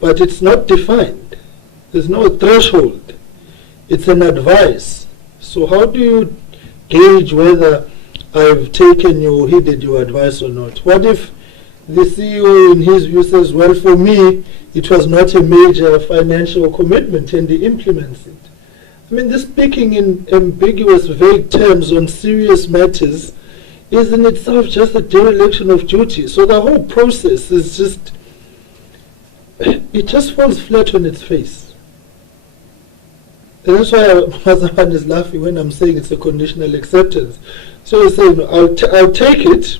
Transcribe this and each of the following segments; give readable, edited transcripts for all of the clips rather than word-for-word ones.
but it's not defined. There's no threshold. It's an advice. So how do you gauge whether I've taken you or heeded your advice or not? What if the CEO in his view says, well, for me, it was not a major financial commitment, and he implements it? I mean, this speaking in ambiguous, vague terms on serious matters is in itself just a dereliction of duty. So the whole process is just, it just falls flat on its face. And that's why Mazaman is laughing when I'm saying it's a conditional acceptance. So he's saying, I'll take it,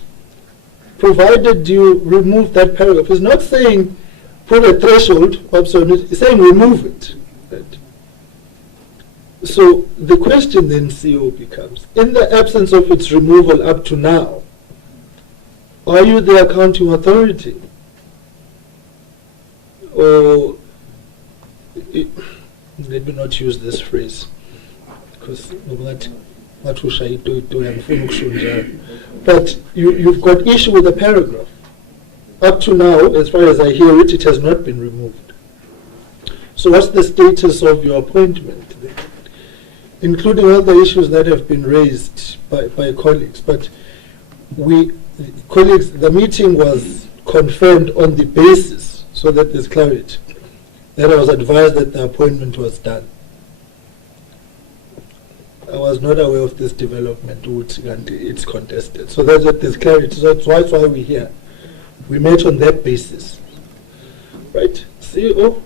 provided you remove that paragraph. He's not saying put a threshold, he's saying remove it. Right? So the question then, CEO, becomes, in the absence of its removal up to now, are you the accounting authority? Or, let me not use this phrase, because but you've got issue with the paragraph. Up to now, as far as I hear it, it has not been removed. So what's the status of your appointment, including all the issues that have been raised by colleagues? But colleagues, the meeting was confirmed on the basis, so that there's clarity, that I was advised that the appointment was done. I was not aware of this development, and it's contested. So that's what there's clarity. So that's why we're here. We met on that basis. Right? CEO?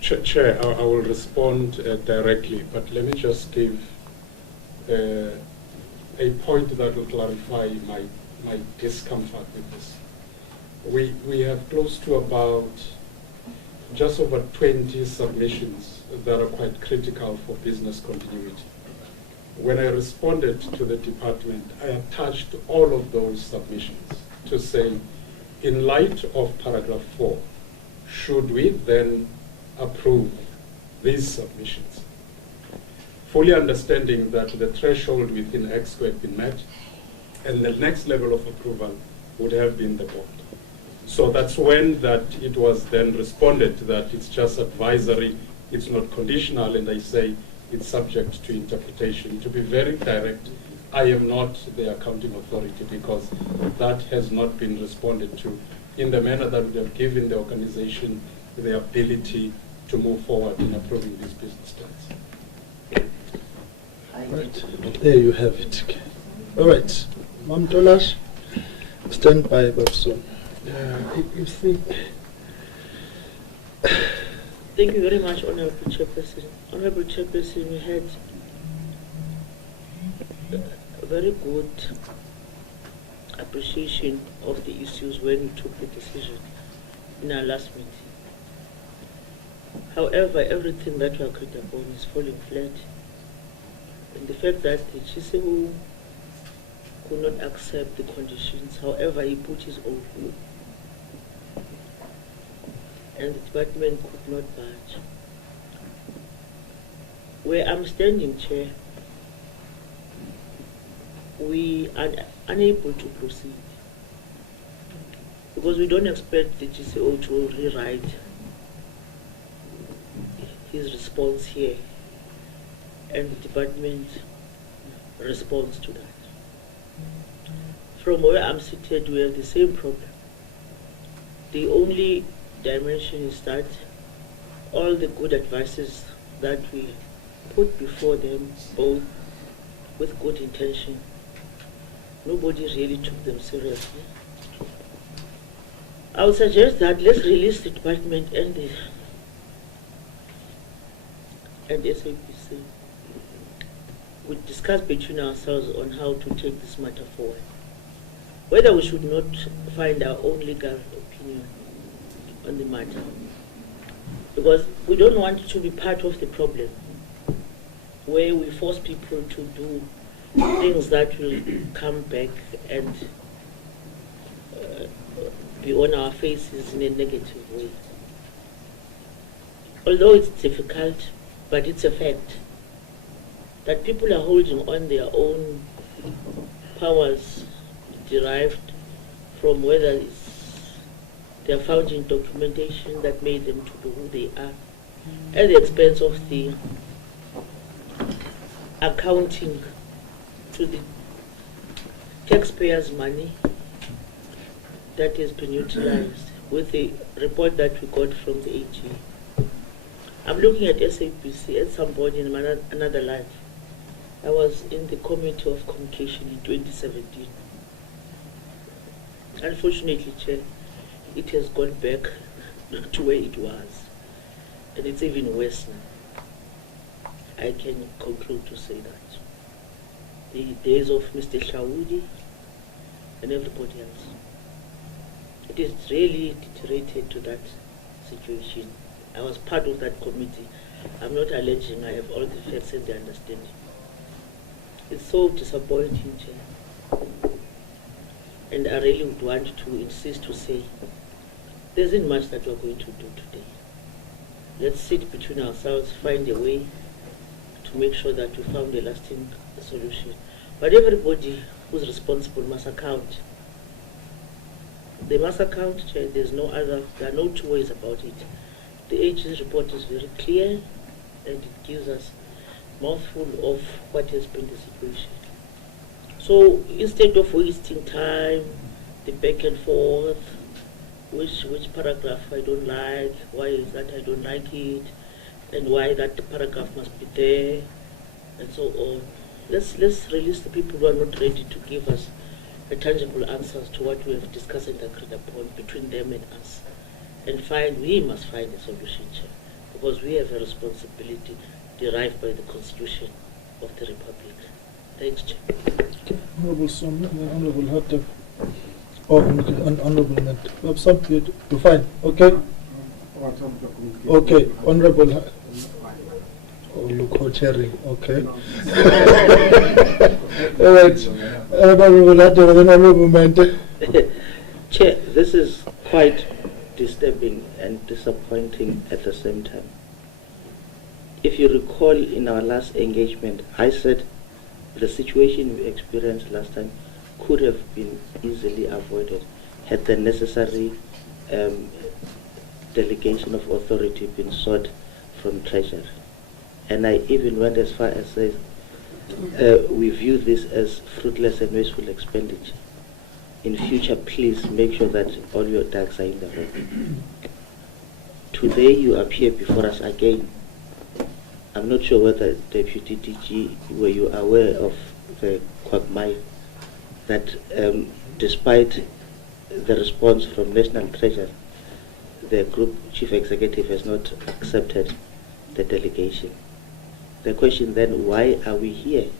Chair, I will respond directly, but let me just give a point that will clarify my discomfort with this. We have close to about just over 20 submissions that are quite critical for business continuity. When I responded to the department, I attached all of those submissions to say, in light of paragraph 4, should we then approve these submissions? Fully understanding that the threshold within EXCO had been met, and the next level of approval would have been the board. So that's when that it was then responded that it's just advisory, it's not conditional, and I say it's subject to interpretation. To be very direct, I am not the accounting authority, because that has not been responded to in the manner that would have given the organization the ability to move forward in approving these business plans. Right. There you have it. All right. Mam Tolash, stand by, Babson. You see. Thank you very much, Honorable Chairperson. Honorable Chairperson, we had a very good appreciation of the issues when we took the decision in our last meeting. However, everything that we agreed upon is falling flat. And the fact that the GCO could not accept the conditions, however, he put his own view, and the department could not budge. Where I'm standing, Chair, we are unable to proceed because we don't expect the GCO to rewrite his response here and the department responds to that. From where I'm seated, we have the same problem. The only dimension is that all the good advices that we put before them, both with good intention, nobody really took them seriously. I would suggest that let's release the department and SABC. We discuss between ourselves on how to take this matter forward. Whether we should not find our own legal opinion on the matter. Because we don't want to be part of the problem where we force people to do things that will come back and be on our faces in a negative way. Although it's difficult, but it's a fact that people are holding on their own powers derived from whether it's They are found in documentation that made them to be who they are, at the expense of the accounting to the taxpayers' money that has been utilized with the report that we got from the AG. I'm looking at SABC at some point in another life. I was in the Committee of Communication in 2017. Unfortunately, Chair, it has gone back to where it was, and it's even worse now. I can conclude to say that. The days of Mr. Shaudi and everybody else. It is really deteriorated to that situation. I was part of that committee. I'm not alleging I have all the facts and the understanding. It's so disappointing, Chair. And I really would want to insist to say, there isn't much that we're going to do today. Let's sit between ourselves, find a way to make sure that we found a lasting solution. But everybody who's responsible must account. They must account, Chair. There are no two ways about it. The AG's report is very clear, and it gives us a mouthful of what has been the situation. So instead of wasting time, the back and forth, which paragraph I don't like, why is that I don't like it, and why that paragraph must be there, and so on. Let's release the people who are not ready to give us a tangible answers to what we have discussed and agreed upon between them and us. And we must find a solution, Chair, because we have a responsibility derived by the Constitution of the Republic. Thanks, Chair. Honorable Sommer, Honorable Hatta. Oh, Honorable Ment. Something to find. Okay. Okay, Honorable. Oh, look, co-chairing. Okay. All right. Honorable Hatta, then Honorable Ment. Chair, this is quite disturbing and disappointing at the same time. If you recall, in our last engagement, I said the situation we experienced last time could have been easily avoided had the necessary delegation of authority been sought from Treasury. And I even went as far as saying we view this as fruitless and wasteful expenditure. In future, please make sure that all your ducks are in the row. Today you appear before us again. I'm not sure whether, Deputy DG, were you aware of the quagmire that despite the response from National Treasury, the Group Chief Executive has not accepted the delegation. The question then, why are we here?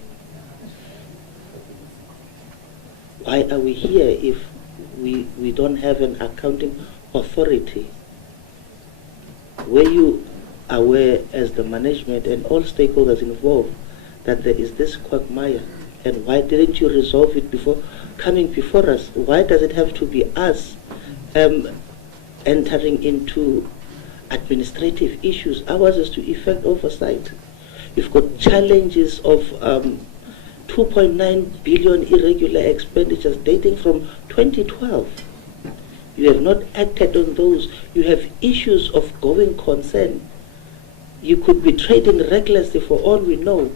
Why are we here if we don't have an accounting authority? Were you aware as the management and all stakeholders involved that there is this quagmire? And why didn't you resolve it before coming before us? Why does it have to be us entering into administrative issues? Ours is to effect oversight. You've got challenges of 2.9 billion irregular expenditures dating from 2012. You have not acted on those. You have issues of going concern. You could be trading recklessly for all we know.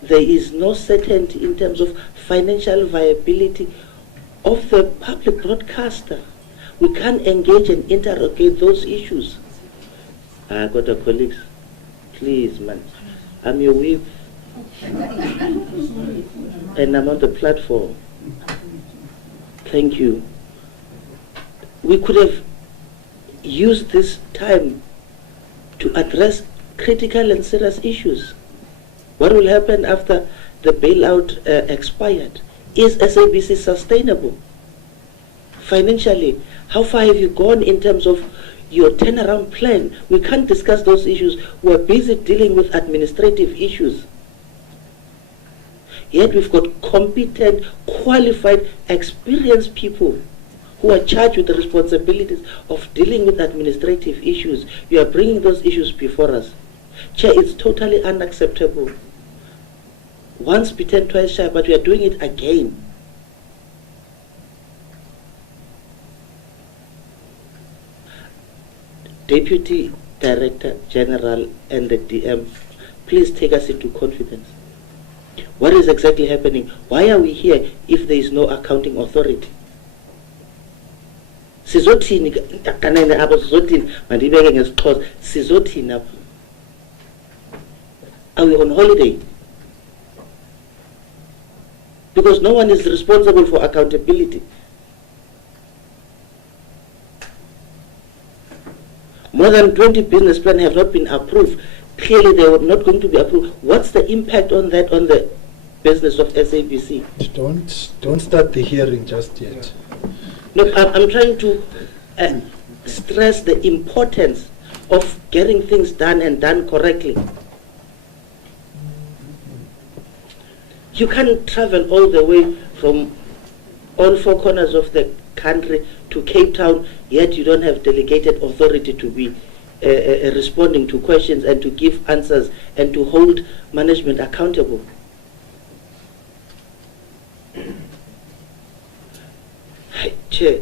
There is no certainty in terms of financial viability of the public broadcaster. We can't engage and interrogate those issues. I got a colleagues, please, man. I'm your whip. And I'm on the platform. Thank you. We could have used this time to address critical and serious issues. What will happen after the bailout expired? Is SABC sustainable? Financially, how far have you gone in terms of your turnaround plan? We can't discuss those issues. We're busy dealing with administrative issues. Yet we've got competent, qualified, experienced people who are charged with the responsibilities of dealing with administrative issues. You are bringing those issues before us. Chair, it's totally unacceptable. Once bitten, twice shy, but we are doing it again. Deputy Director General and the DM, please take us into confidence. What is exactly happening? Why are we here if there is no accounting authority? Sizothini kanene apho sizothini mandibeke ngesixhosa sizothini apho? Are we on holiday? Because no one is responsible for accountability. More than 20 business plans have not been approved. Clearly they were not going to be approved. What's the impact on that on the business of SABC? Don't start the hearing just yet. Look, I'm trying to stress the importance of getting things done and done correctly. You can't travel all the way from all four corners of the country to Cape Town, yet you don't have delegated authority to be responding to questions and to give answers and to hold management accountable. Chair,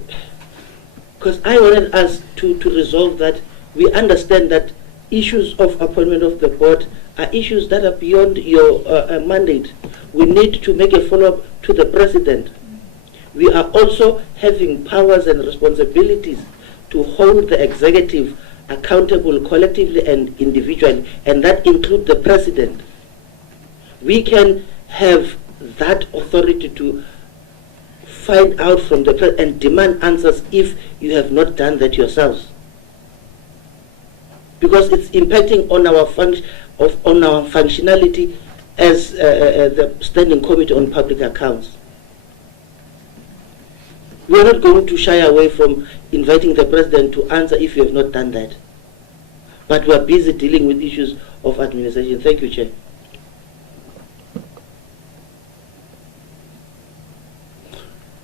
because I wanted us to resolve that. We understand that issues of appointment of the board are issues that are beyond your mandate. We need to make a follow-up to the president. We are also having powers and responsibilities to hold the executive accountable collectively and individually, and that includes the president. We can have that authority to find out from the president and demand answers if you have not done that yourselves. Because it's impacting on our functionality as the Standing Committee on Public Accounts. We are not going to shy away from inviting the president to answer if you have not done that. But we are busy dealing with issues of administration. Thank you, Chair.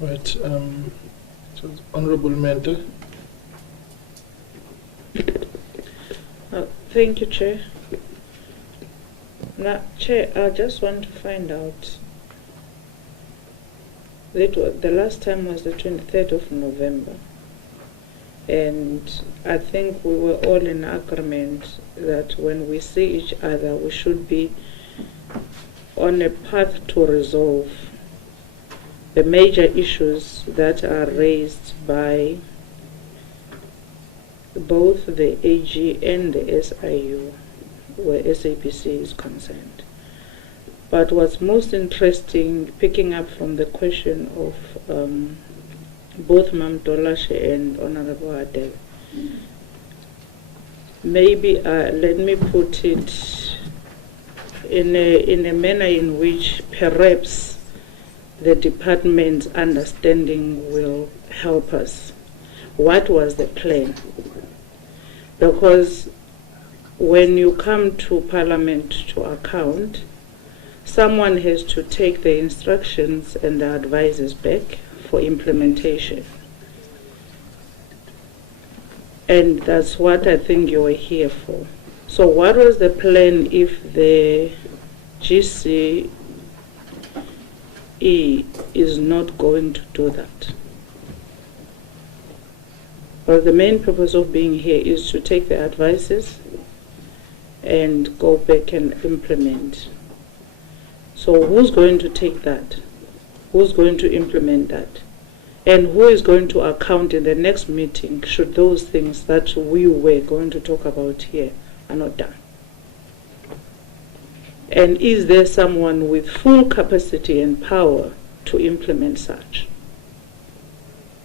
Right. So Honorable Mentor. Thank you, Chair. Now, Chair, I just want to find out. The last time was the 23rd of November. And I think we were all in agreement that when we see each other, we should be on a path to resolve the major issues that are raised by both the AG and the SIU, where SABC is concerned. But what's most interesting, picking up from the question of both Mam Dolashe and Honorable Adele, maybe let me put it in a manner in which perhaps the department's understanding will help us. What was the plan? Because when you come to Parliament to account, someone has to take the instructions and the advices back for implementation. And that's what I think you were here for. So what was the plan if the GCE is not going to do that? Well, the main purpose of being here is to take the advices and go back and implement. So who's going to take that? Who's going to implement that? And who is going to account in the next meeting should those things that we were going to talk about here are not done? And is there someone with full capacity and power to implement such?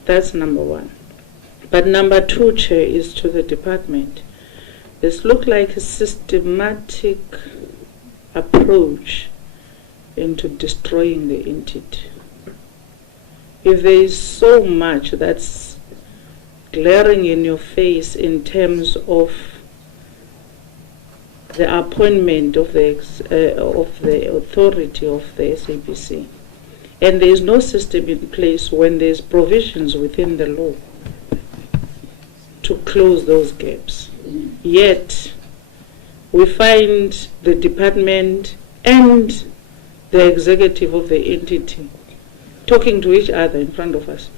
That's number one. But number two, Chair, is to the department. This looks like a systematic approach into destroying the entity. If there is so much that's glaring in your face in terms of the appointment of the authority of the SABC, and there is no system in place when there's provisions within the law to close those gaps, yet we find the department and the executive of the entity talking to each other in front of us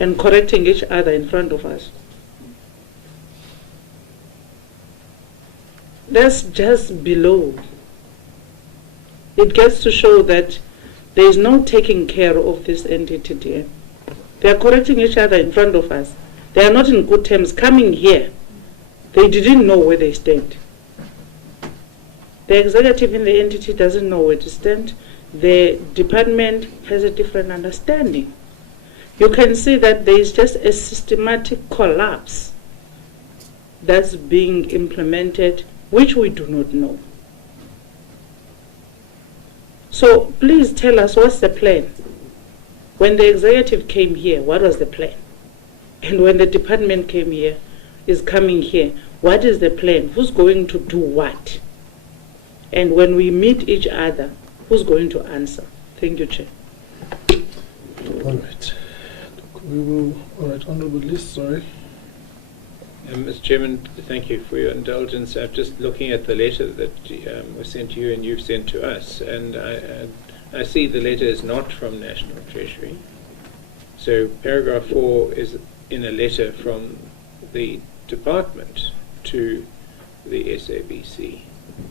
and correcting each other in front of us. that's just below. It gets to show that there is no taking care of this entity, dear. They are correcting each other in front of us. They are not in good terms. Coming here, they didn't know where they stand. The executive in the entity doesn't know where to stand. The department has a different understanding. You can see that there is just a systematic collapse that's being implemented, which we do not know. So please tell us, what's the plan? When the executive came here, what was the plan? And when the department came here, is coming here, what is the plan? Who's going to do what? And when we meet each other, who's going to answer? Thank you, Chair. All right. We will, all right, Honorable List, sorry. Mr. Chairman, thank you for your indulgence. I'm just looking at the letter that was sent to you and you've sent to us, and I see the letter is not from National Treasury. So paragraph 4 is in a letter from the Department to the SABC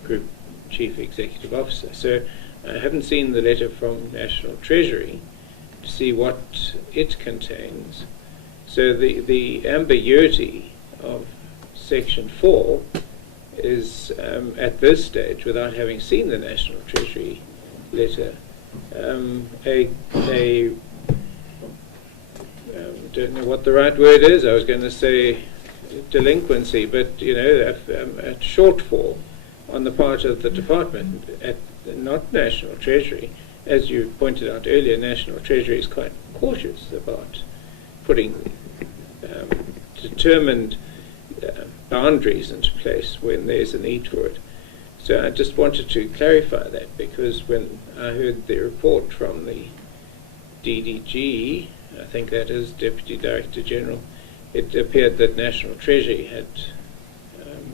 Group Chief Executive Officer. So I haven't seen the letter from National Treasury to see what it contains. So the ambiguity of Section 4 is, at this stage, without having seen the National Treasury letter, don't know what the right word is. I was going to say delinquency, but a shortfall on the part of the department, at not National Treasury. As you pointed out earlier, National Treasury is quite cautious about putting determined boundaries into place when there's a need for it. So I just wanted to clarify that, because when I heard the report from the DDG, I think that is Deputy Director General, it appeared that National Treasury had,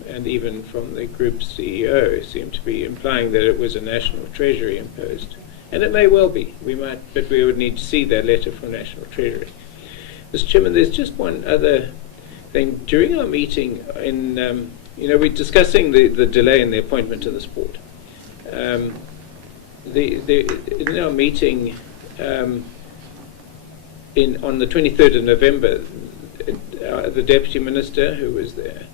and even from the group CEO, seemed to be implying that it was a National Treasury imposed. And it may well be. We might, but we would need to see that letter from National Treasury. Mr. Chairman, there's just one other thing. During our meeting, we're discussing the delay in the appointment of this board. In our meeting on the 23rd of November, the Deputy Minister, who was there,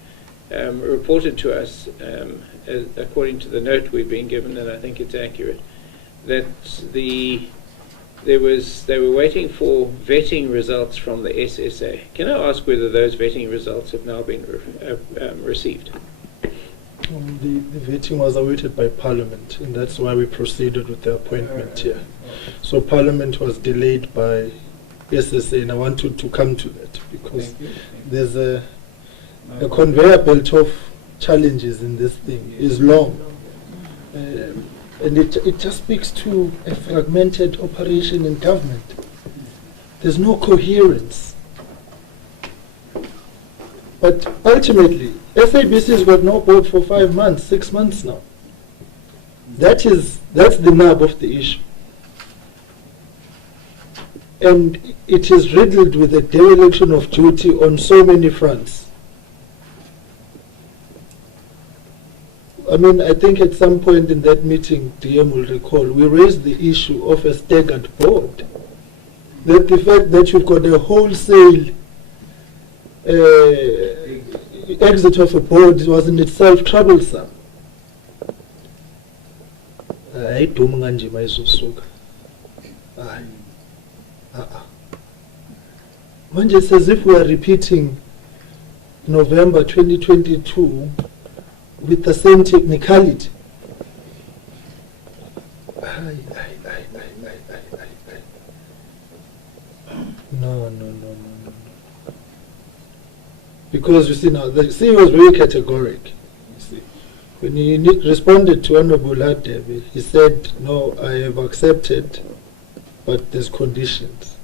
reported to us, according to the note we've been given, and I think it's accurate, that they were waiting for vetting results from the SSA. Can I ask whether those vetting results have now been received? The vetting was awaited by Parliament, and that's why we proceeded with the appointment here. So Parliament was delayed by SSA, and I wanted to come to that because there's a conveyor belt of challenges in this thing. It's long. And it just speaks to a fragmented operation in government. There's no coherence. But ultimately, SABC has got no board for 5 months, 6 months now. That's the nub of the issue. And it is riddled with a dereliction of duty on so many fronts. I mean, I think at some point in that meeting, DM will recall, we raised the issue of a staggered board. That the fact that you've got a wholesale exit of a board was in itself troublesome. It's as if we are repeating November 2022 with the same technicality. No. Because you see now, the CEO was very categoric. You see, when he responded to Honorable Hadebe, he said, "No, I have accepted, but there's conditions."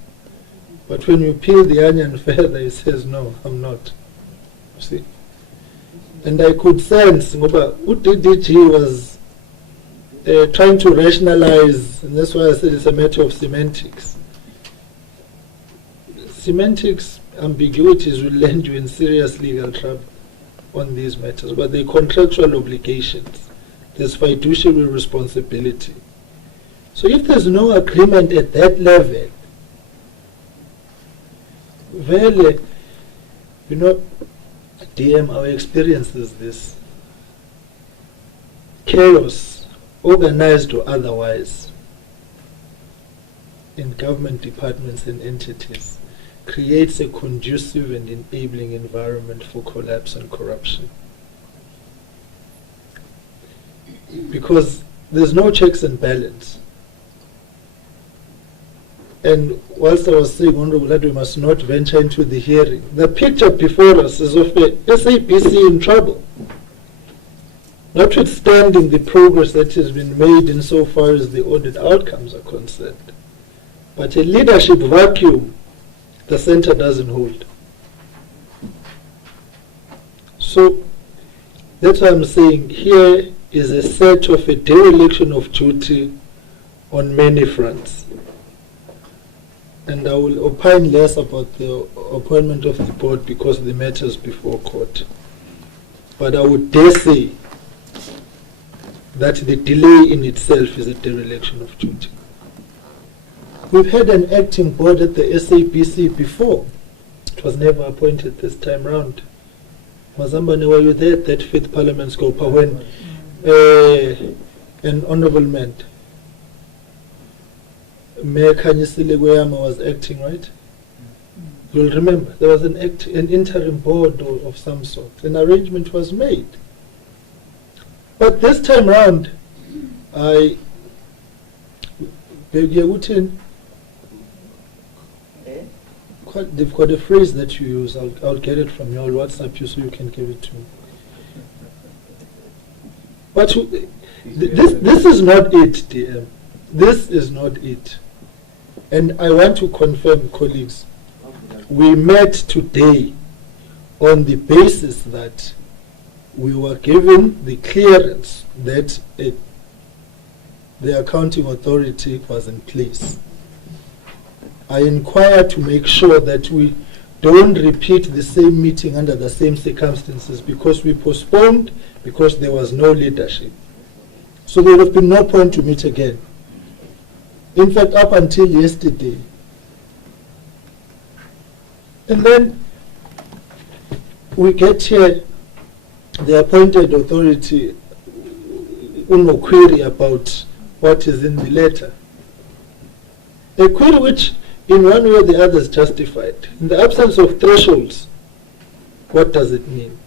But when you peel the onion further, he says, "No, I'm not." You see. And I could sense, DDG was trying to rationalize, and that's why I said it's a matter of semantics. Semantics ambiguities will land you in serious legal trouble. on these matters, but they're contractual obligations. There's fiduciary responsibility. So if there's no agreement at that level, well, you know, DM, our experience is this. Chaos, organized or otherwise, in government departments and entities, creates a conducive and enabling environment for collapse and corruption. Because there's no checks and balance. And whilst I was saying, Honorable Lad, we must not venture into the hearing, the picture before us is of a SABC in trouble. Notwithstanding the progress that has been made insofar as the audit outcomes are concerned. But a leadership vacuum, the center doesn't hold. So that's why I'm saying here is a set of a dereliction of duty on many fronts. And I will opine less about the appointment of the board because the matter is before court. But I would dare say that the delay in itself is a dereliction of duty. We've had an acting board at the SABC before. It was never appointed this time round. Mazambane, were you there at that 5th Parliament SCOPA when an honourable man, Mayor Kanyisile Goyama, was acting, right? You'll remember there was an interim board of some sort. An arrangement was made. But this time round, they've got a phrase that you use. I'll get it from you. I'll WhatsApp you so you can give it to me. But this is not it, DM. This is not it. And I want to confirm, colleagues, we met today on the basis that we were given the clearance that the accounting authority was in place. I inquired to make sure that we don't repeat the same meeting under the same circumstances because we postponed because there was no leadership. So there would have been no point to meet again. In fact, up until yesterday. And then we get here, the appointed authority, no query about what is in the letter. A query which in one way or the other is justified. In the absence of thresholds, what does it mean?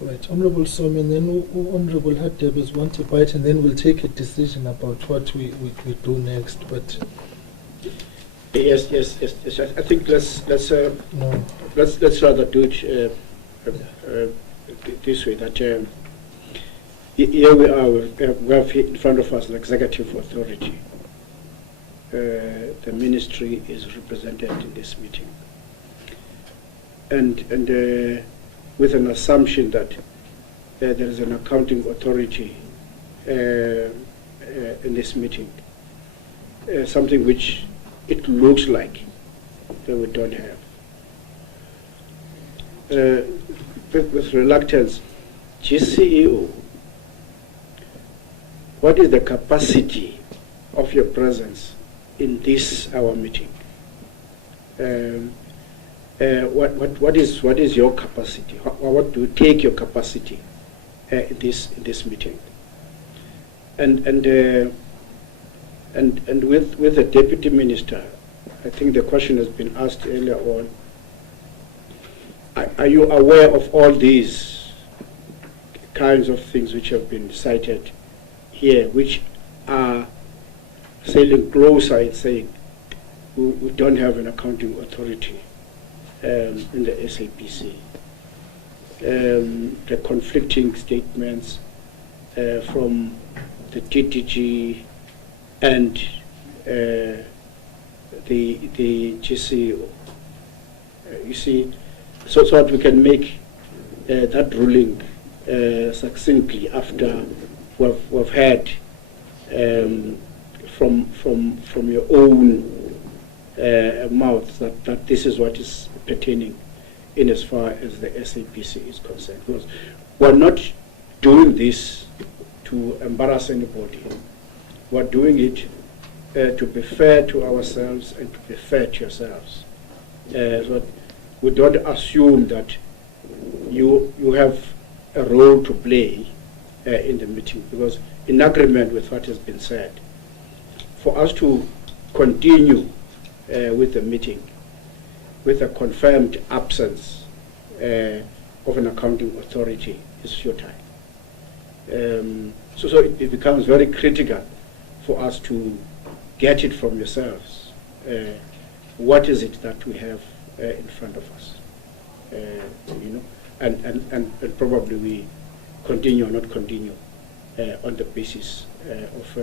Right, Honorable Somi, and then Honorable Hadebes want to bite, and then we'll take a decision about what we do next. But yes. I think let's rather do it this way. That here we are. We have in front of us the executive authority. The ministry is represented in this meeting, and with an assumption that there is an accounting authority in this meeting, something which it looks like that we don't have. With reluctance, GCEO, what is the capacity of your presence in this our meeting? What is your capacity? What do you take your capacity in this meeting? And with the deputy minister, I think the question has been asked earlier on. Are you aware of all these kinds of things which have been cited here, which are sailing closer and saying we don't have an accounting authority in the SABC? The conflicting statements from the TTG and the GCO. You see, so that we can make that ruling succinctly after we've heard from your own mouth that this is what is pertaining in as far as the SABC is concerned. Because we're not doing this to embarrass anybody. We're doing it to be fair to ourselves and to be fair to yourselves. So we don't assume that you have a role to play in the meeting, because in agreement with what has been said, for us to continue with the meeting with a confirmed absence of an accounting authority is futile. So it becomes very critical for us to get it from yourselves. What is it that we have in front of us? And probably we continue or not continue on the basis of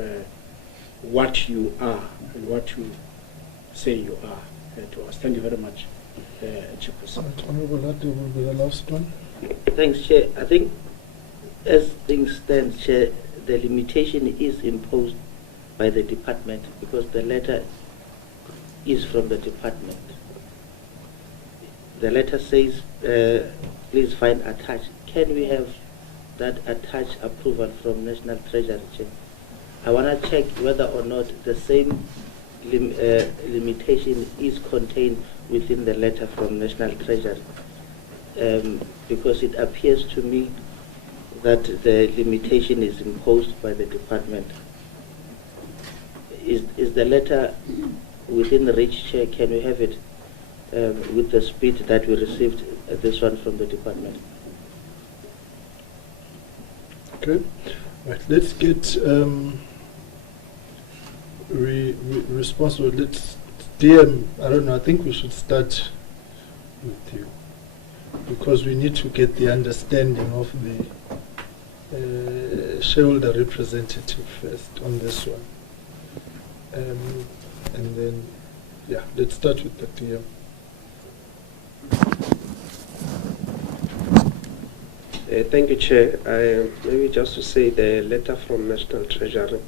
what you are and what you say you are to us. Thank you very much, Chairperson. Honorable, that will be the last one. Thanks, Chair. I think as things stand, Chair, the limitation is imposed by the department because the letter is from the department. The letter says, please find attached. Can we have that attached approval from National Treasury, Chair? I want to check whether or not the same limitation is contained within the letter from National Treasury, because it appears to me that the limitation is imposed by the department. Is the letter within the reach, Chair? Can we have it with the speed that we received this one from the department? Okay. Right. Let's get responsible. Let's DM. I don't know. I think we should start with you because we need to get the understanding of the shareholder representative first on this one. And then, yeah, let's start with the DM. Thank you, Chair. Maybe just to say the letter from National Treasury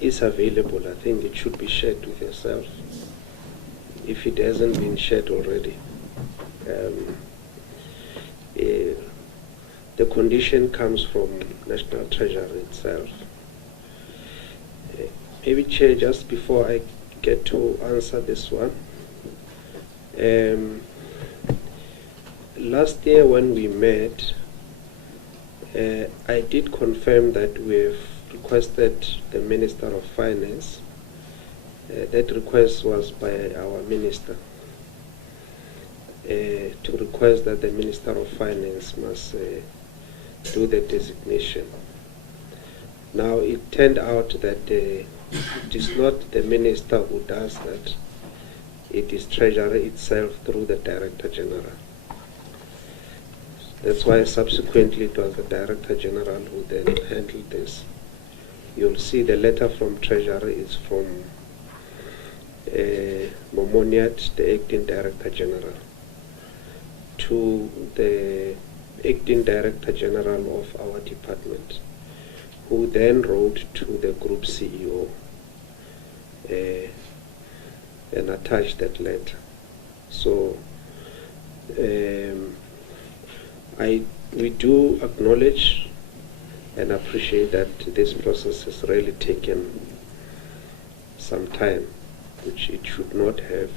is available. I think it should be shared with yourself if it hasn't been shared already. The condition comes from National Treasury itself. Maybe, Chair, just before I get to answer this one, last year when we met, I did confirm that we've requested the Minister of Finance. That request was by our Minister to request that the Minister of Finance must do the designation. Now it turned out that it is not the Minister who does that. It is Treasury itself through the Director General. That's why subsequently it was the Director General who then handled this. You'll see the letter from Treasury is from Momoniat, the Acting Director General, to the Acting Director General of our department, who then wrote to the Group CEO and attached that letter. So we do acknowledge and appreciate that this process has really taken some time, which it should not have.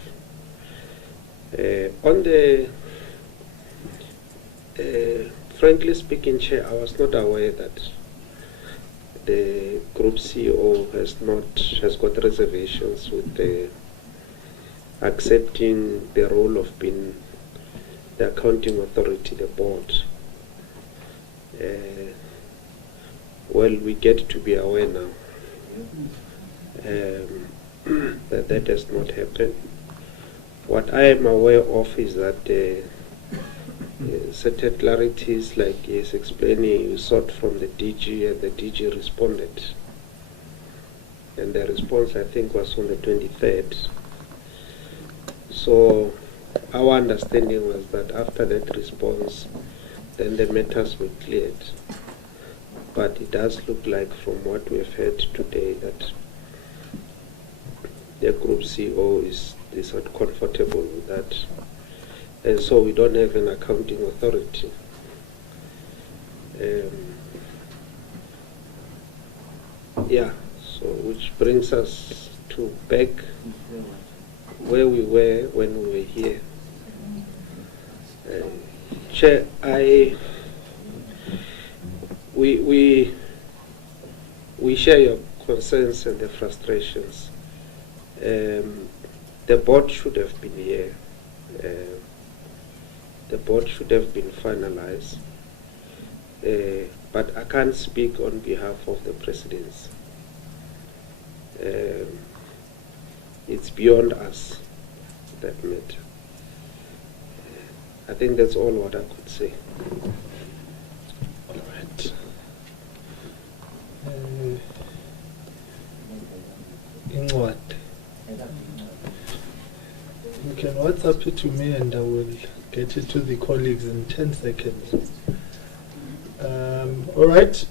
Frankly speaking, Chair, I was not aware that the Group CEO has got reservations with accepting the role of being the accounting authority, the board. Well, we get to be aware now that that has not happened. What I am aware of is that certain clarities, like he is explaining, you sought from the DG and the DG responded. And the response, I think, was on the 23rd. So our understanding was that after that response, then the matters were cleared. But it does look like from what we've heard today that the Group CEO is not comfortable with that and so we don't have an accounting authority. Yeah, so which brings us to back where we were when we were here. Chair, we share your concerns and the frustrations. The board should have been here. The board should have been finalized. But I can't speak on behalf of the presidency. It's beyond us, that matter. I think that's all what I could say. All right. In what? You can WhatsApp it to me and I will get it to the colleagues in 10 seconds. All right.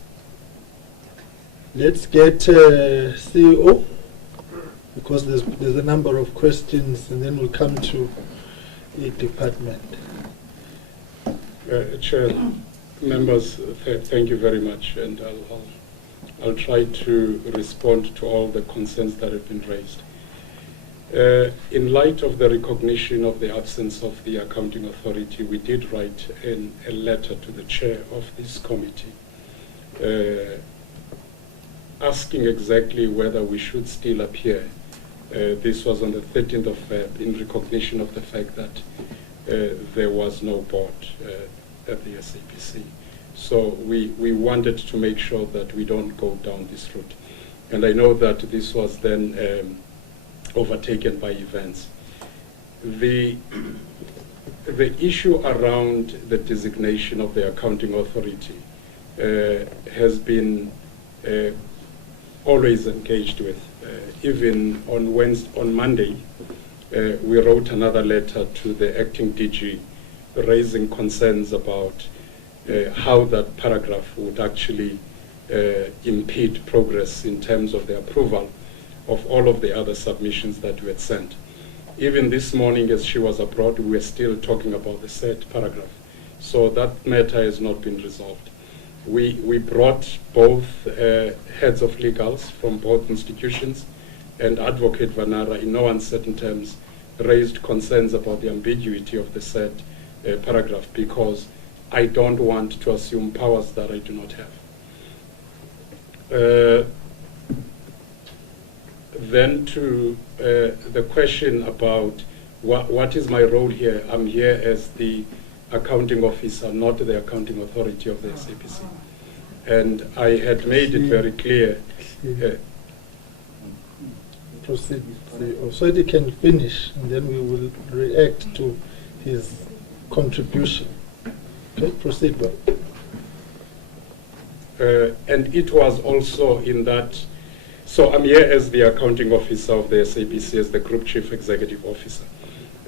Let's get CEO, because there's a number of questions, and then we'll come to the department. Chair, members, thank you very much, and I'll try to respond to all the concerns that have been raised. In light of the recognition of the absence of the accounting authority, we did write in a letter to the chair of this committee asking exactly whether we should still appear. This was on the 13th of Feb in recognition of the fact that there was no board at the SABC. So we wanted to make sure that we don't go down this route. And I know that this was then overtaken by events. The issue around the designation of the accounting authority has been always engaged with. Even on Monday, we wrote another letter to the acting DG raising concerns about how that paragraph would actually impede progress in terms of the approval of all of the other submissions that we had sent. Even this morning as she was abroad, we were still talking about the said paragraph. So that matter has not been resolved. We brought both heads of legals from both institutions, and Advocate Vanara, in no uncertain terms, raised concerns about the ambiguity of the said paragraph, because I don't want to assume powers that I do not have. Then to the question about what is my role here. I'm here as the accounting officer, not the accounting authority of the SABC. And I had made it very clear. Proceed. So he can finish, and then we will react to his contribution. Okay, proceed, Bob. And it was also in that. So I'm here as the accounting officer of the SABC, as the group chief executive officer.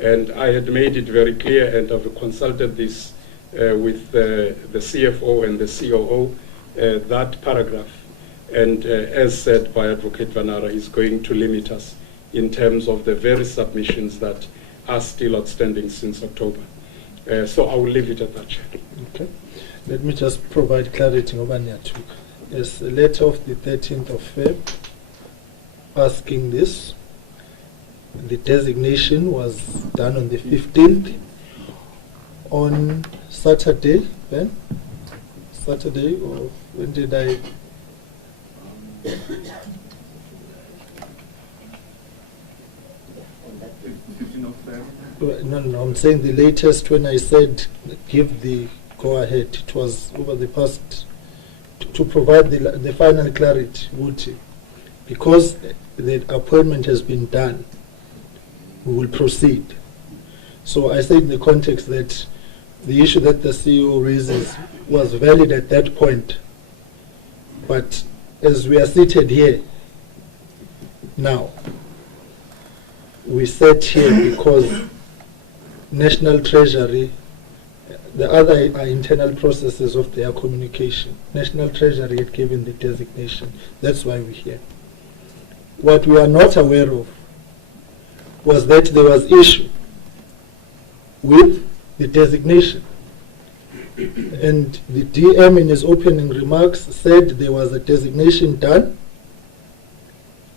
And I had made it very clear, and I've consulted this with the CFO and the COO, that paragraph, and as said by Advocate Vanara, is going to limit us in terms of the very submissions that are still outstanding since October. So I will leave it at that, Chair. Okay. Let me just provide clarity over Nyatuk. Yes, a letter of the 13th of Feb asking this. The designation was done on the 15th. On Saturday, then? Saturday, or when did I? No, I'm saying the latest when I said give the go-ahead. It was over the past, to provide the final clarity, because the appointment has been done, we will proceed. So I said in the context that the issue that the CEO raises was valid at that point, but as we are seated here now, we sat here because National Treasury, the other are internal processes of their communication. National Treasury had given the designation. That's why we're here. What we are not aware of was that there was issue with the designation. And the DM in his opening remarks said there was a designation done,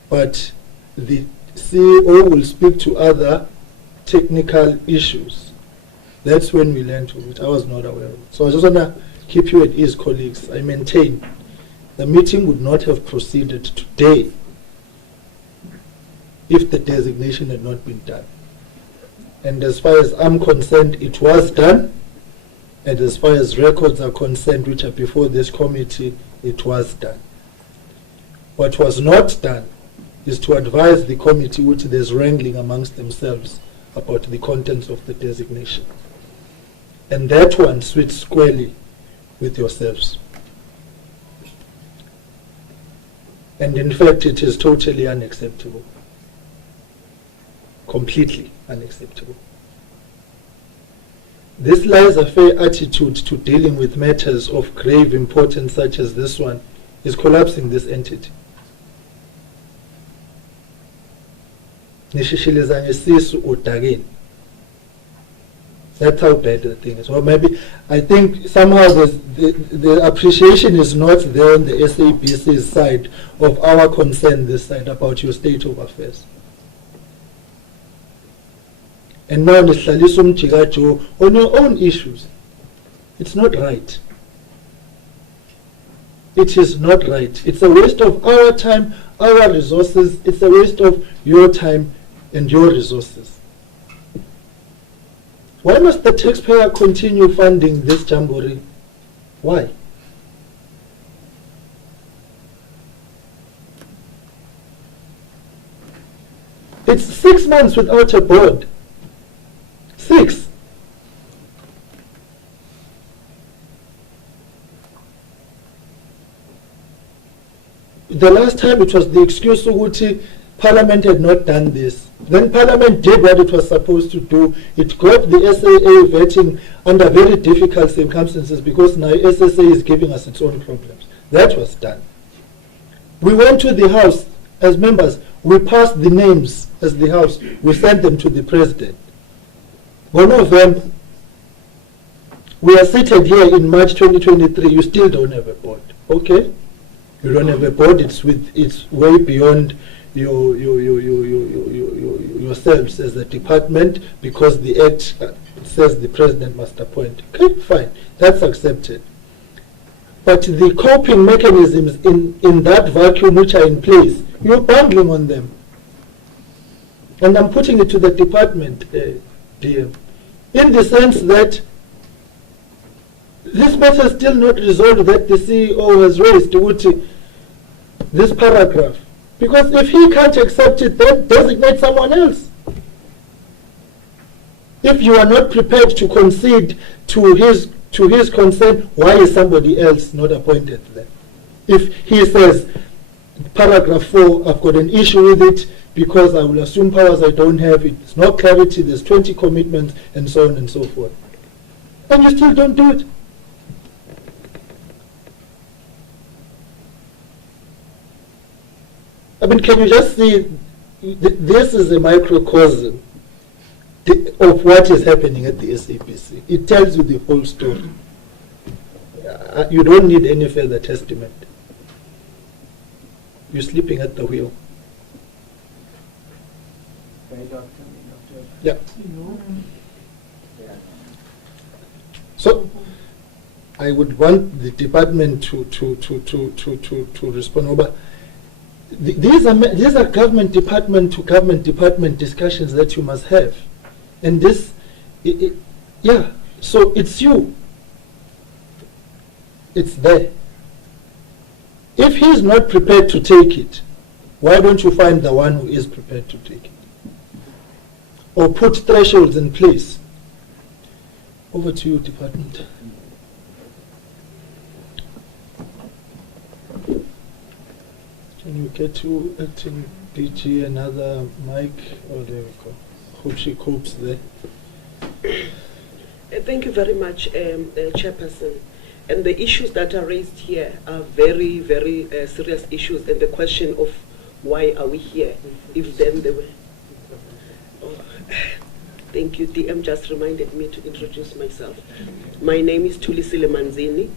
but the CEO will speak to other technical issues. That's when we learned of it. I was not aware of it. So I just want to keep you at ease, colleagues. I maintain the meeting would not have proceeded today if the designation had not been done. And as far as I'm concerned, it was done. And as far as records are concerned, which are before this committee, it was done. What was not done is to advise the committee, which there's wrangling amongst themselves about the contents of the designation. And that one sits squarely with yourselves. And in fact, it is totally unacceptable. Completely unacceptable. This laissez-faire attitude to dealing with matters of grave importance such as this one is collapsing this entity. Nishishilizanye sisu utageni. That's how bad the thing is. Well, maybe I think somehow the appreciation is not there on the SABC's side of our concern this side about your state of affairs. And now Nihlalisum Chigacho on your own issues. It's not right. It is not right. It's a waste of our time, our resources. It's a waste of your time and your resources. Why must the taxpayer continue funding this jamboree? Why? It's 6 months without a board. 6. The last time it was the excuse Uguti, Parliament had not done this. Then Parliament did what it was supposed to do. It got the SAA vetting under very difficult circumstances because now SSA is giving us its own problems. That was done. We went to the House as members. We passed the names as the House. We sent them to the President. One of them, we are seated here in March 2023. You still don't have a board. Okay? You don't have a board. It's way beyond yourselves as a department because the Act says the President must appoint. Okay, fine. That's accepted. But the coping mechanisms in that vacuum which are in place, you're bungling on them. And I'm putting it to the department, DM, in the sense that this matter is still not resolved that the CEO has raised this paragraph. Because if he can't accept it, then designate someone else. If you are not prepared to concede to his consent, why is somebody else not appointed then? If he says, paragraph 4, I've got an issue with it because I will assume powers I don't have, it's no clarity, there's 20 commitments, and so on and so forth. And you still don't do it. I mean, can you just see, this is a microcosm of what is happening at the SABC. It tells you the whole story. You don't need any further testament. You're sleeping at the wheel. Yeah. So, I would want the department to respond over. These are government department to government department discussions that you must have. And this, yeah, so it's you. It's there. If he's not prepared to take it, why don't you find the one who is prepared to take it? Or put thresholds in place. Over to you, department. Can you get to acting DG another mic? Oh, there we go. Hope she copes there. Thank you very much, Chairperson. And the issues that are raised here are very, very serious issues. And the question of why are we here, if then they were... Oh. Thank you. DM just reminded me to introduce myself. My name is Thulisile Manzini,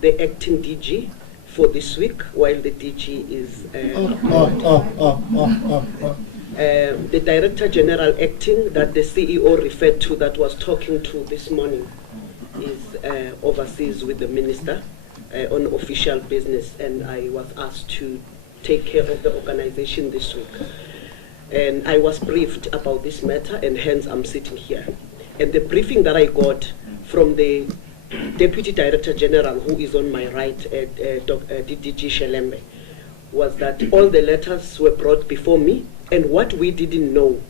the acting DG for this week, while the DG is the Director General acting that the CEO referred to that was talking to this morning is overseas with the Minister on official business, and I was asked to take care of the organization this week. And I was briefed about this matter, and hence I'm sitting here. And the briefing that I got from the Deputy Director General, who is on my right, DDG Shelembe, was that all the letters were brought before me, and what we didn't know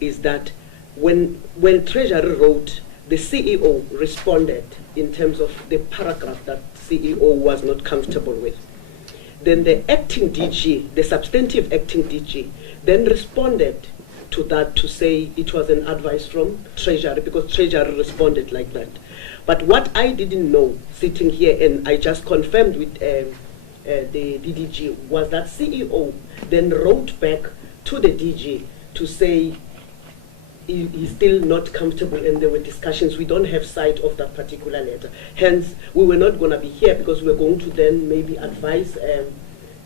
is that when Treasury wrote, the CEO responded in terms of the paragraph that CEO was not comfortable with. Then the acting DG, the substantive acting DG, then responded to that to say it was an advice from Treasury, because Treasury responded like that. But what I didn't know, sitting here, and I just confirmed with the DDG, was that CEO then wrote back to the DG to say he's still not comfortable, and there were discussions. We don't have sight of that particular letter. Hence, we were not going to be here because we're going to then maybe advise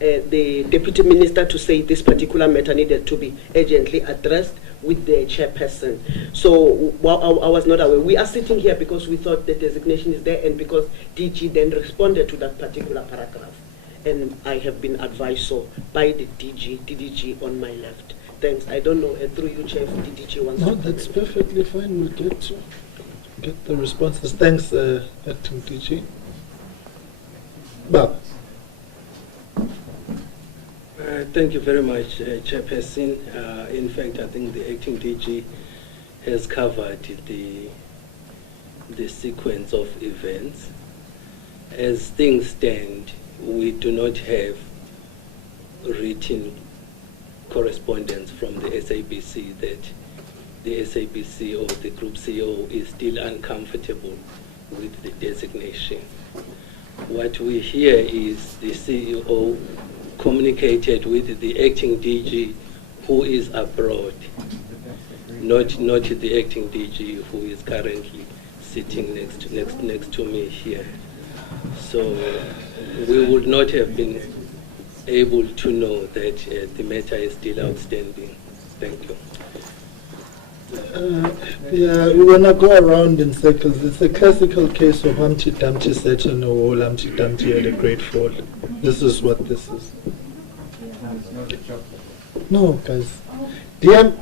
the Deputy Minister to say this particular matter needed to be urgently addressed with the chairperson. So I was not aware. We are sitting here because we thought the designation is there, and because DG then responded to that particular paragraph. And I have been advised so by the DDG on my left. Thanks. I don't know, through you, Chair, if DDG wants to. No, that's perfectly fine. We'll get the responses. Thanks, Acting DG. Bob. Thank you very much, Chairperson. In fact, I think the acting DG has covered the sequence of events. As things stand, we do not have written correspondence from the SABC that the SABC or the Group CEO is still uncomfortable with the designation. What we hear is the CEO communicated with the acting DG who is abroad, not the acting DG who is currently sitting next to me here. So we would not have been able to know that the matter is still outstanding. Thank you. Yeah, we want to go around in circles. It's a classical case of Humpty Dumpty sat on a wall, Humpty Dumpty had a great fall. This is what this is. No, guys. DM,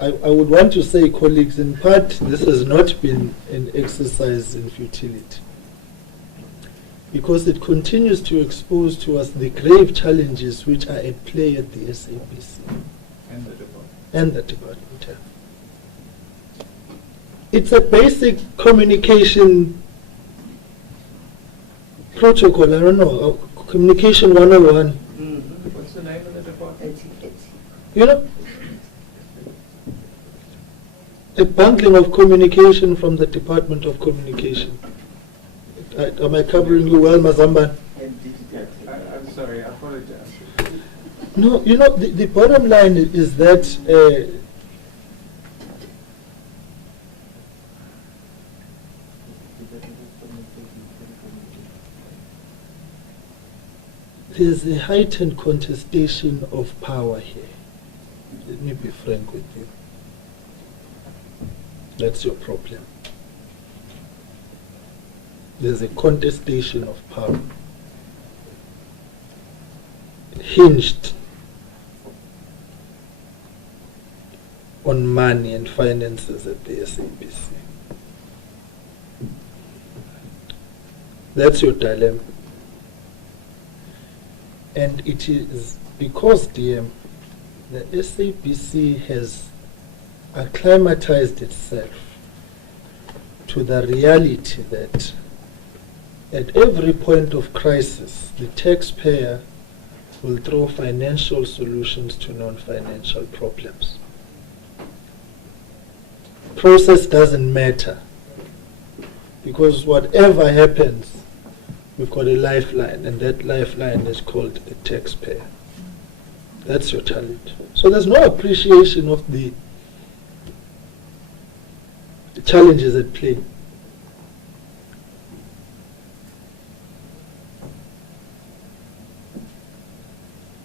I would want to say, colleagues, in part, this has not been an exercise in futility, because it continues to expose to us the grave challenges which are at play at the SABC and the department. It's a basic communication protocol, I don't know, communication 101. What's the name of the department? You know, a bundling of communication from the Department of Communication. Am I covering you well, Mazamba? I'm sorry, I apologize. No, you know, the bottom line is that there's a heightened contestation of power here. Let me be frank with you. That's your problem. There's a contestation of power hinged on money and finances at the SABC. That's your dilemma. And it is because, DM, the SABC has acclimatized itself to the reality that at every point of crisis, the taxpayer will throw financial solutions to non-financial problems. Process doesn't matter, because whatever happens, we've got a lifeline, and that lifeline is called the taxpayer. That's your challenge. So there's no appreciation of the challenges at play.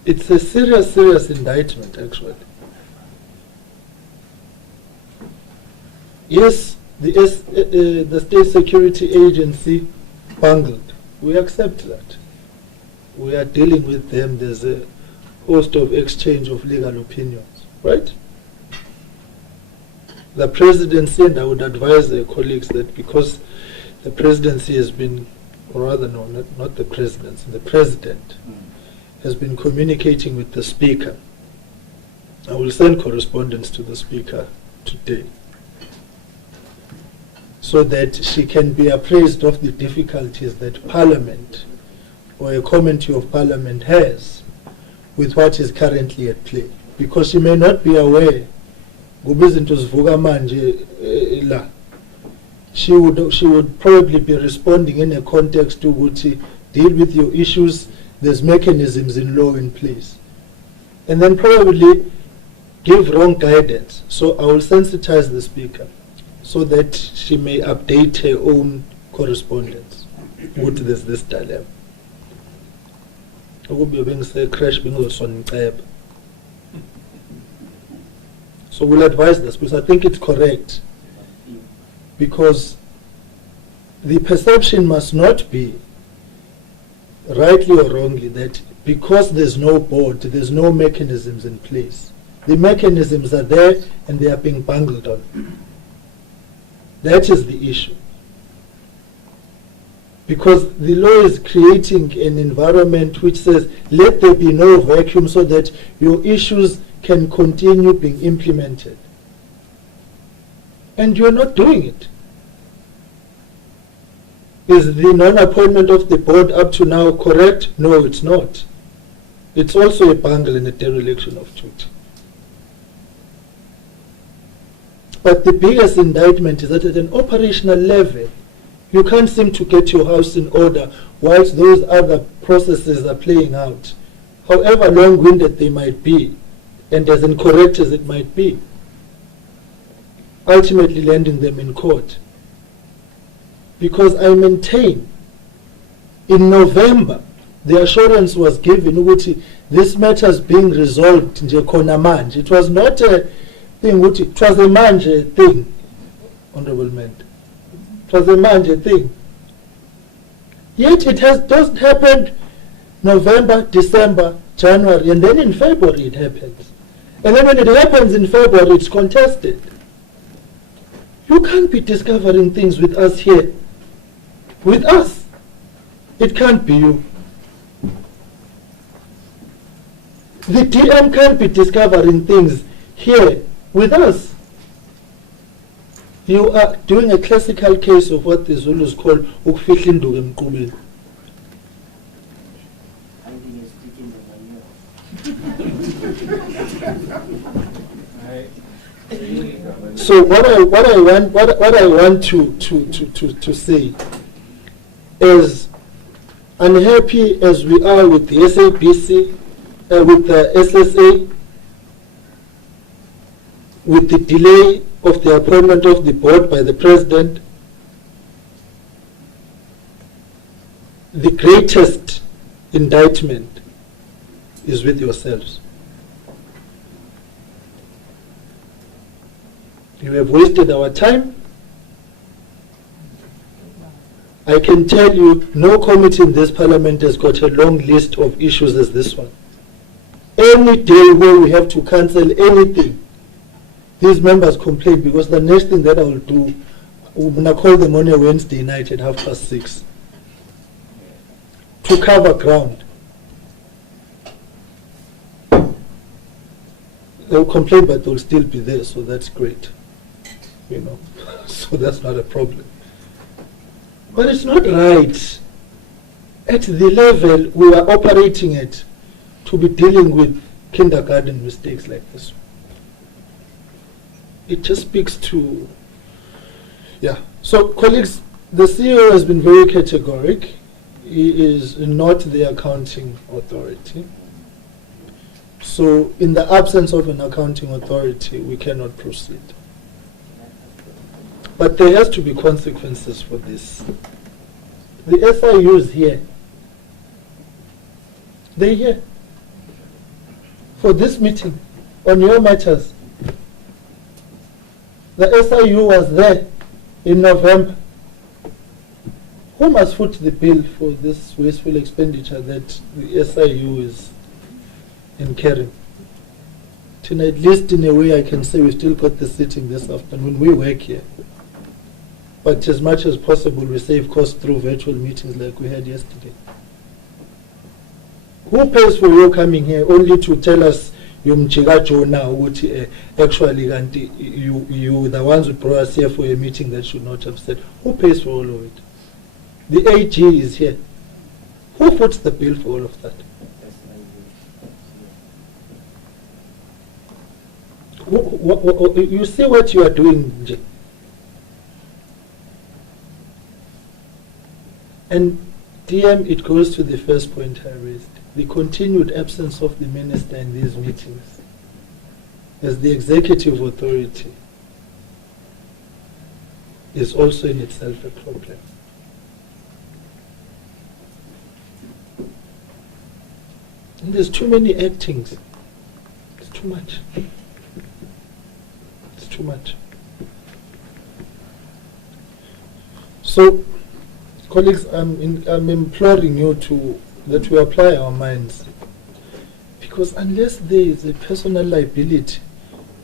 It's a serious, serious indictment, actually. Yes, the State Security Agency bungled. We accept that. We are dealing with them. There's a host of exchange of legal opinions, right? The presidency, and I would advise the colleagues that because the presidency has been, or rather no, not the presidency, the president has been communicating with the speaker. I will send correspondence to the speaker today so that she can be appraised of the difficulties that Parliament or a committee of Parliament has with what is currently at play. Because she may not be aware, she would probably be responding in a context to which deal with your issues, there's mechanisms in law in place. And then probably give wrong guidance. So I will sensitize the speaker so that she may update her own correspondence with this dilemma. So we'll advise this because I think it's correct. Because the perception must not be, rightly or wrongly, that because there's no board, there's no mechanisms in place. The mechanisms are there and they are being bungled on. That is the issue. Because the law is creating an environment which says, let there be no vacuum so that your issues can continue being implemented. And you're not doing it. Is the non-appointment of the board up to now correct? No, it's not. It's also a bungle and a dereliction of duty. But the biggest indictment is that at an operational level, you can't seem to get your house in order whilst those other processes are playing out, however long-winded they might be, and as incorrect as it might be, ultimately landing them in court. Because I maintain, in November, the assurance was given which this matter is being resolved nje khona manje. It was not a thing which, it was a manje thing, Honorable Member. It was a manje thing. Yet it doesn't happen November, December, January, and then in February it happens. And then when it happens in February, it's contested. You can't be discovering things with us here. With us. It can't be you. The DM can't be discovering things here with us. You are doing a classical case of what the Zulus call ukufihlinduku emqubeni. So what I want to say is, unhappy as we are with the SABC, with the SSA, with the delay of the appointment of the board by the president, the greatest indictment is with yourselves. You have wasted our time. I can tell you no committee in this parliament has got a long list of issues as this one. Any day where we have to cancel anything, these members complain because the next thing that I will do, I'm going to call them on a Wednesday night at 6:30 to cover ground. They'll complain, but they'll still be there, so that's great. You know, so that's not a problem. But it's not right at the level we are operating at to be dealing with kindergarten mistakes like this. It just speaks to, yeah. So colleagues, the CEO has been very categoric. He is not the accounting authority. So in the absence of an accounting authority, we cannot proceed. But there has to be consequences for this. The SIUs here, they're here for this meeting on your matters. The SIU was there in November. Who must foot the bill for this wasteful expenditure that the SIU is incurring? At least in a way I can say we still got the sitting this afternoon. We work here. But as much as possible we save costs through virtual meetings like we had yesterday. Who pays for your coming here only to tell us actually you the ones who brought us here for a meeting that should not have said? Who pays for all of it? The AG is here. Who foots the bill for all of that? You see what you are doing, Nje. And DM, it goes to the first point I raised, the continued absence of the minister in these meetings as the executive authority is also in itself a problem. And there's too many actings. It's too much. It's too much. So, colleagues, I'm imploring you that we apply our minds, because unless there is a personal liability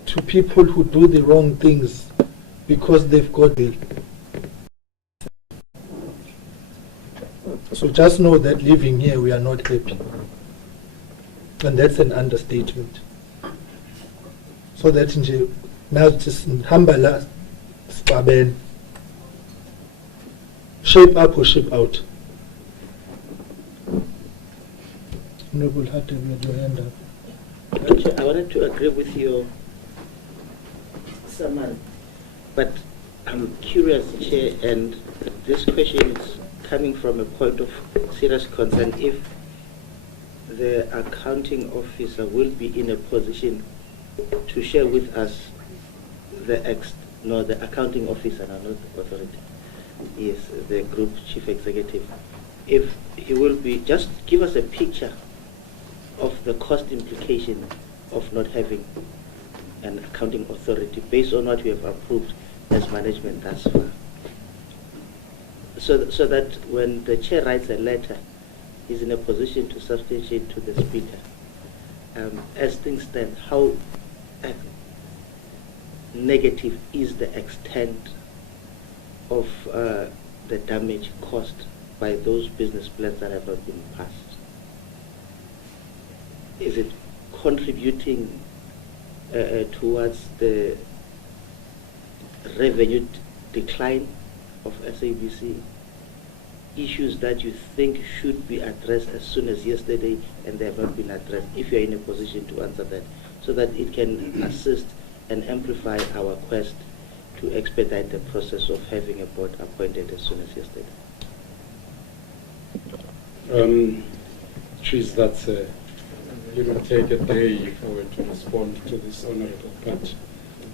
to people who do the wrong things because they've got ill. So just know that living here we are not happy. And that's an understatement. So that now just hambala spaben. Shape up or shape out. Honorable Hattab, you had your hand up. I wanted to agree with your summary, but I'm curious, Chair, and this question is coming from a point of serious concern. If the accounting officer will be in a position to share with us the accounting officer, not the authority, is the group chief executive. If he will be, just give us a picture of the cost implication of not having an accounting authority based on what we have approved as management thus far. So that when the chair writes a letter, he's in a position to substantiate to the speaker. As things stand, how negative is the extent of the damage caused by those business plans that have not been passed? Is it contributing towards the revenue decline of SABC? Issues that you think should be addressed as soon as yesterday and they have not been addressed, if you're in a position to answer that, so that it can assist and amplify our quest to expedite the process of having a board appointed as soon as yesterday. That's it will take a day if I were to respond to this, Honourable, but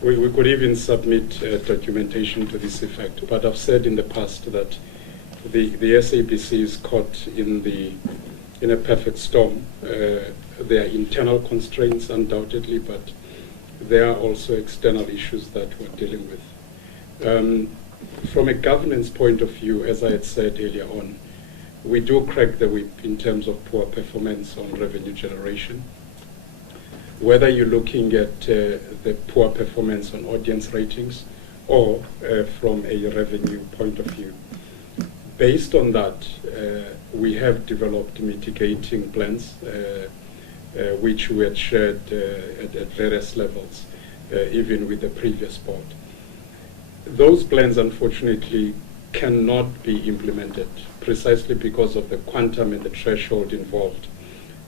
we could even submit documentation to this effect. But I've said in the past that the SABC is caught in a perfect storm. There are internal constraints, undoubtedly, but there are also external issues that we're dealing with. From a governance point of view, as I had said earlier on, we do crack the whip in terms of poor performance on revenue generation. Whether you're looking at the poor performance on audience ratings or from a revenue point of view. Based on that, we have developed mitigating plans which we had shared at various levels, even with the previous board. Those plans, unfortunately, cannot be implemented precisely because of the quantum and the threshold involved.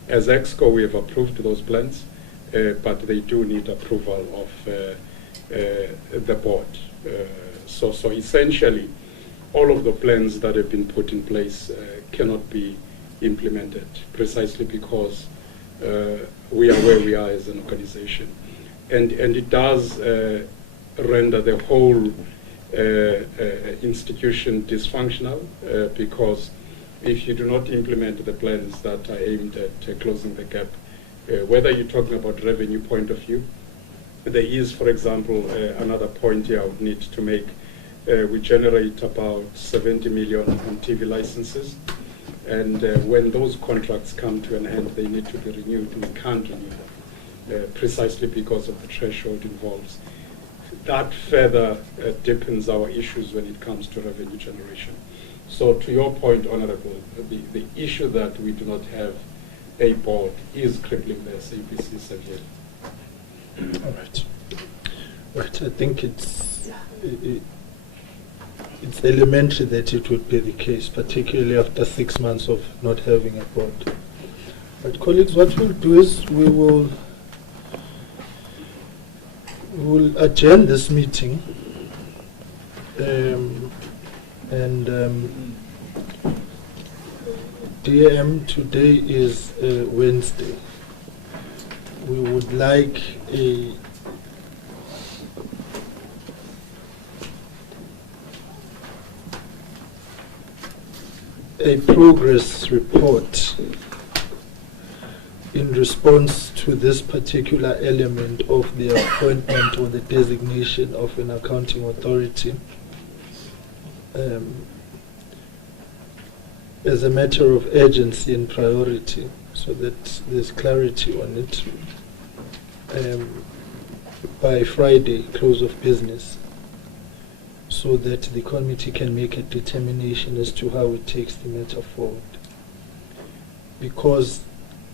As EXCO, we have approved those plans, but they do need approval of the board. So essentially, all of the plans that have been put in place cannot be implemented precisely because we are where we are as an organization. And it does render the whole institution dysfunctional because if you do not implement the plans that are aimed at closing the gap, whether you're talking about revenue point of view, there is, for example, another point here I would need to make. We generate about 70 million on TV licenses, and when those contracts come to an end, they need to be renewed. We can't renew them, precisely because of the threshold involved. That further deepens our issues when it comes to revenue generation. So to your point, Honorable, the issue that we do not have a board is crippling the SABC severely. All right. Right. I think it's elementary that it would be the case, particularly after 6 months of not having a board. But colleagues, what we'll do is we will adjourn this meeting, DM, today is Wednesday. We would like a progress report in response to this particular element of the appointment or the designation of an accounting authority, as a matter of urgency and priority, so that there's clarity on it, by Friday, close of business, so that the committee can make a determination as to how it takes the matter forward. Because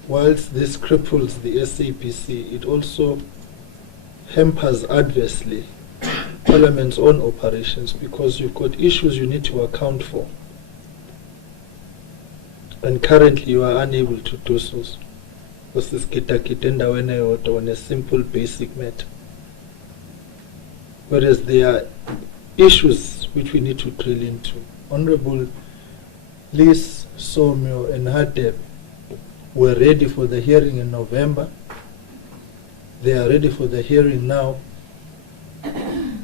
whilst this cripples the SABC, it also hampers adversely Parliament's own operations, because you've got issues you need to account for. And currently you are unable to do so. This is on a simple basic matter. Whereas there are issues which we need to drill into. Honorable Liz, Somyo and Hadeb were ready for the hearing in November. They are ready for the hearing now.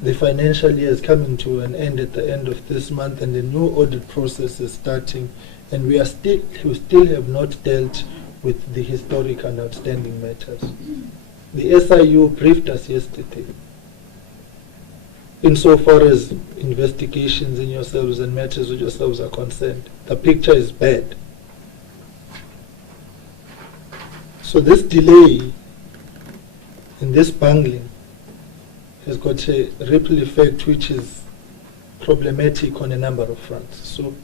The financial year is coming to an end at the end of this month, and the new audit process is starting, and we still have not dealt with the historic and outstanding matters. The SIU briefed us yesterday. Insofar as investigations in yourselves and matters with yourselves are concerned, the picture is bad. So this delay and this bungling has got a ripple effect which is problematic on a number of fronts. So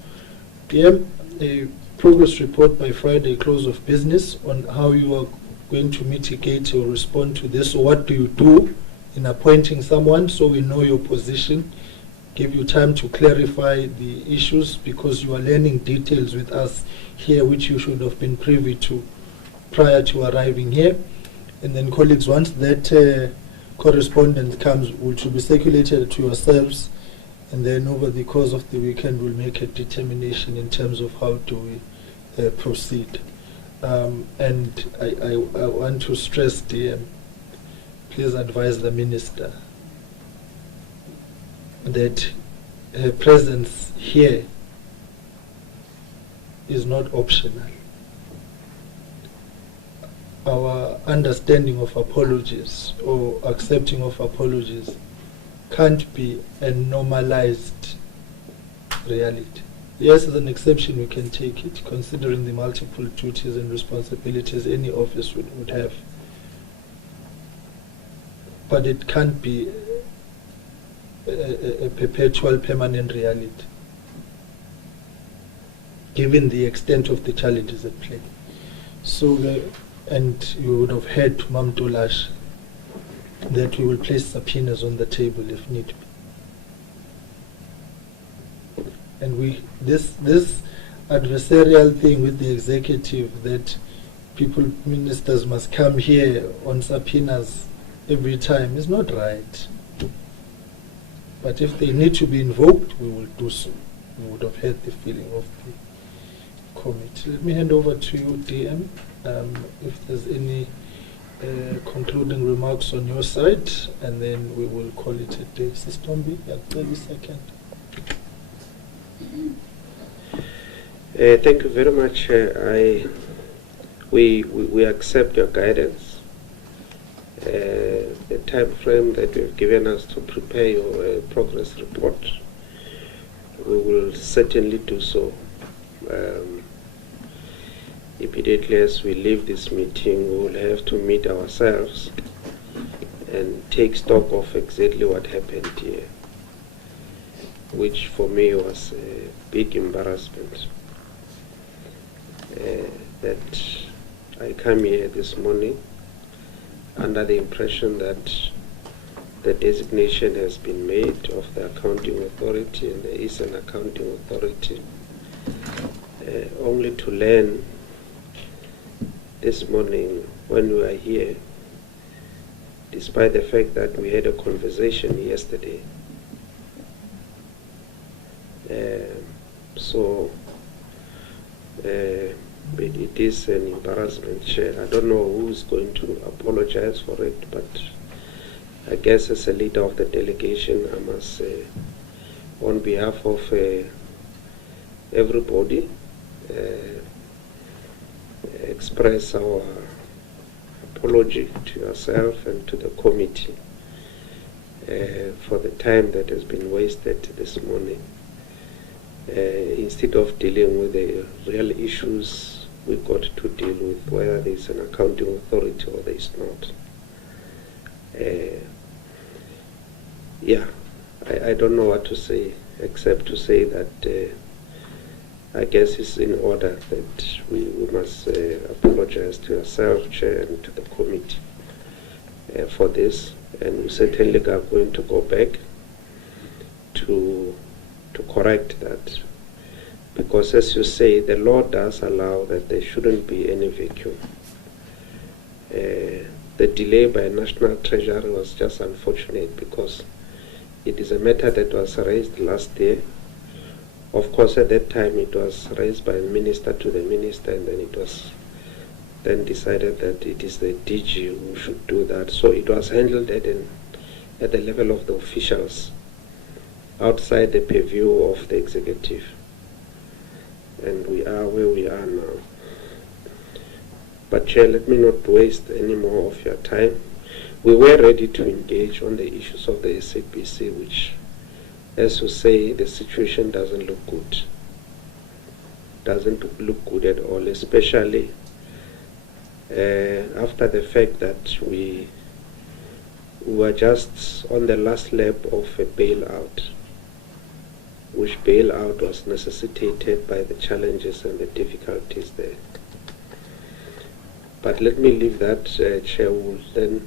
PM, a progress report by Friday, close of business, on how you are going to mitigate or respond to this. So what do you do in appointing someone, so we know your position, give you time to clarify the issues, because you are learning details with us here which you should have been privy to prior to arriving here. And then colleagues, once that correspondence comes, which will be circulated to yourselves, and then over the course of the weekend we'll make a determination in terms of how do we proceed. And I want to stress, DM, please advise the Minister that her presence here is not optional. Our understanding of apologies or accepting of apologies can't be a normalized reality. Yes, as an exception we can take it, considering the multiple duties and responsibilities any office would have. But it can't be a perpetual, permanent reality, given the extent of the challenges at play. So, and you would have heard to Mam Dolash that we will place subpoenas on the table if need be. And this adversarial thing with the executive, that ministers must come here on subpoenas every time, is not right. But if they need to be invoked, we will do so. We would have heard the feeling of the committee. Let me hand over to you, DM, if there's any concluding remarks on your side, and then we will call it a day. Sister Mbi, 30 seconds. Thank you very much. We accept your guidance. The time frame that you've given us to prepare your progress report, we will certainly do so. Immediately as we leave this meeting, we will have to meet ourselves and take stock of exactly what happened here, which for me was a big embarrassment. That I come here this morning under the impression that the designation has been made of the accounting authority, and there is an accounting authority, only to learn this morning when we are here, despite the fact that we had a conversation yesterday. It is an embarrassment, Chair. I don't know who's going to apologize for it, but I guess as a leader of the delegation, I must, on behalf of everybody, express our apology to yourself and to the committee for the time that has been wasted this morning. Instead of dealing with the real issues, we got to deal with whether there is an accounting authority or there is not. I don't know what to say except to say that I guess it's in order that we must apologize to yourself, Chair, and to the committee for this, and we certainly are going to go back to correct that, because as you say, the law does allow that there shouldn't be any vacuum. The delay by National Treasury was just unfortunate because it is a matter that was raised last year. Of course, at that time it was raised by minister to the minister, and then it was then decided that it is the DG who should do that. So it was handled at the level of the officials, outside the purview of the executive. And we are where we are now. But Chair, let me not waste any more of your time. We were ready to engage on the issues of the SABC, which, as you say, the situation doesn't look good. Doesn't look good at all, especially after the fact that we were just on the last lap of a bailout, which bailout was necessitated by the challenges and the difficulties there. But let me leave that, Chair. Will then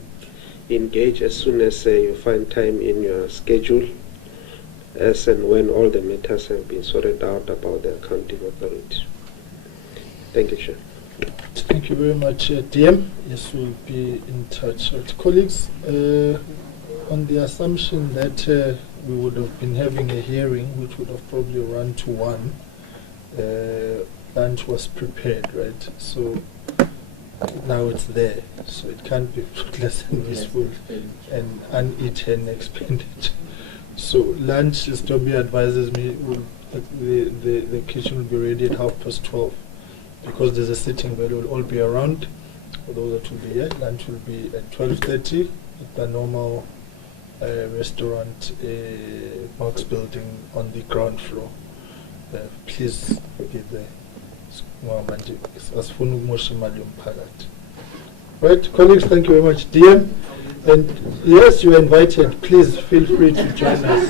engage as soon as you find time in your schedule, as and when all the matters have been sorted out about the accounting authority. Thank you, Chair. Thank you very much, DM. Yes, we'll be in touch. Right, colleagues, on the assumption that we would have been having a hearing, which would have probably run to 1, lunch was prepared, right? So now it's there, so it can't be fruitless and wasteful and uneaten expenditure. So lunch, as Toby advises me, the kitchen will be ready at 12:30, because there's a sitting where we'll all be around. For those that will be here, lunch will be at 12:30 at the normal restaurant, Marks Building on the ground floor. Please get there. Right, colleagues, thank you very much. DM, and yes, you are invited. Please feel free to join us.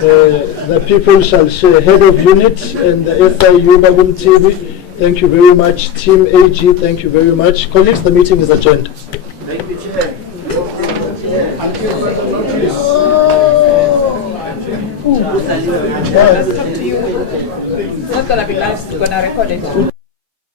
The people shall share. Head of unit and the SIU Babum TV. Thank you very much. Team AG, thank you very much. Colleagues, the meeting is adjourned. Thank you, Chair. That's up to you. It's not going to be nice. We're going to record it.